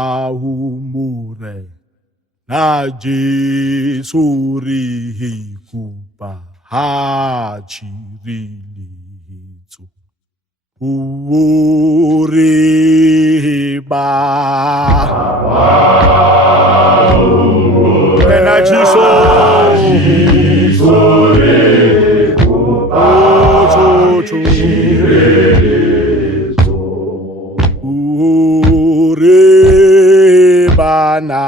abahumure na Jesu ri kupa hachirilizo uriba na Jesu ri kupa Bana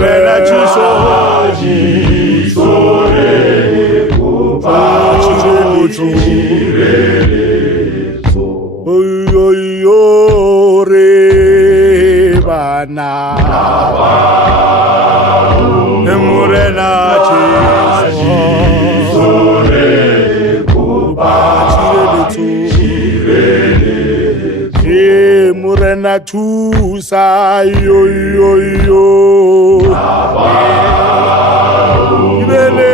Rena Chiso Bana Murena Chiso Murena tusa yo Ibele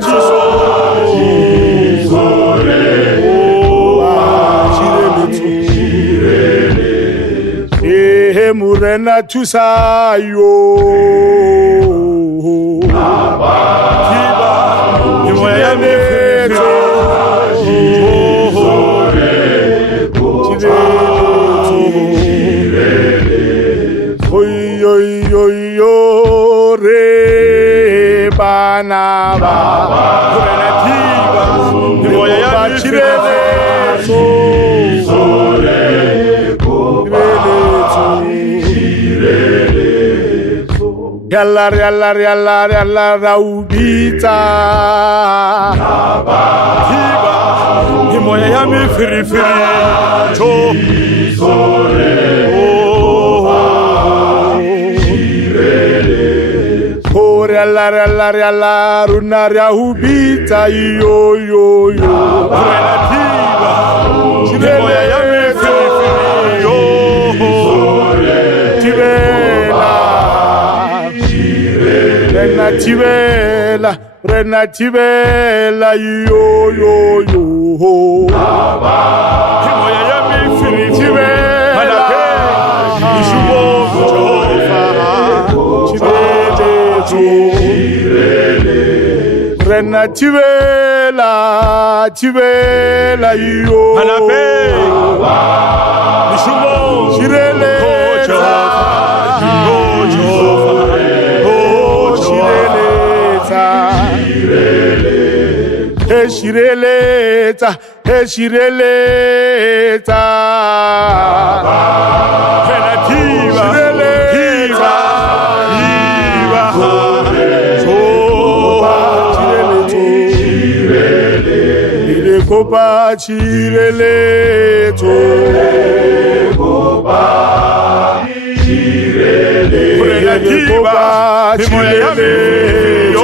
Chiso Murena tusa yo Kiba Imoya meto Yo re banaba relativa Imoya ya chirele Yalla raubita Kiba Imoya ya mi firi cho Yalla runaria hubita yo relativa Imoya ya mi firi yo Renativela yo Imoya ya mi firi Renativela yo Chirele Shireleta Relativa Copa Chireleto Relativa Chireleto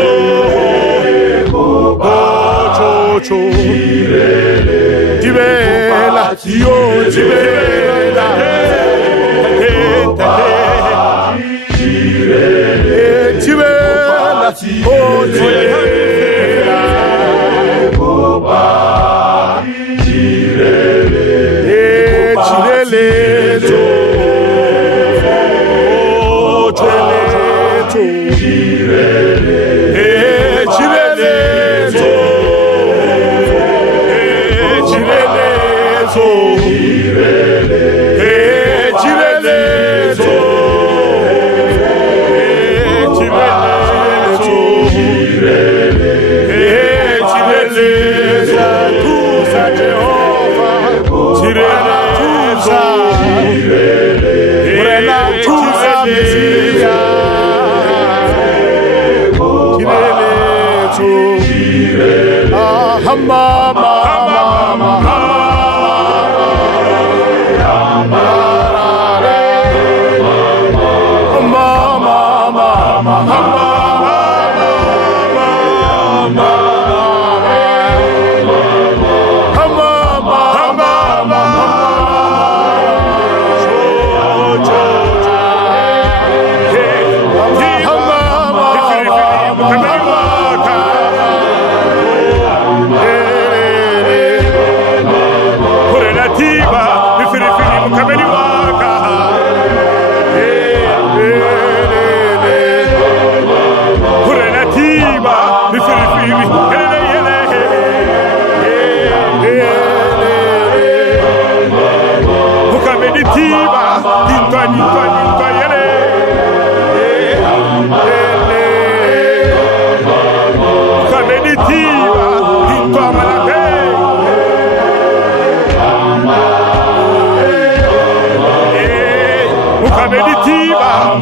Tivela, yo tivela, tivela, oh tivela, chireleto, oh chireleto, Meditiva,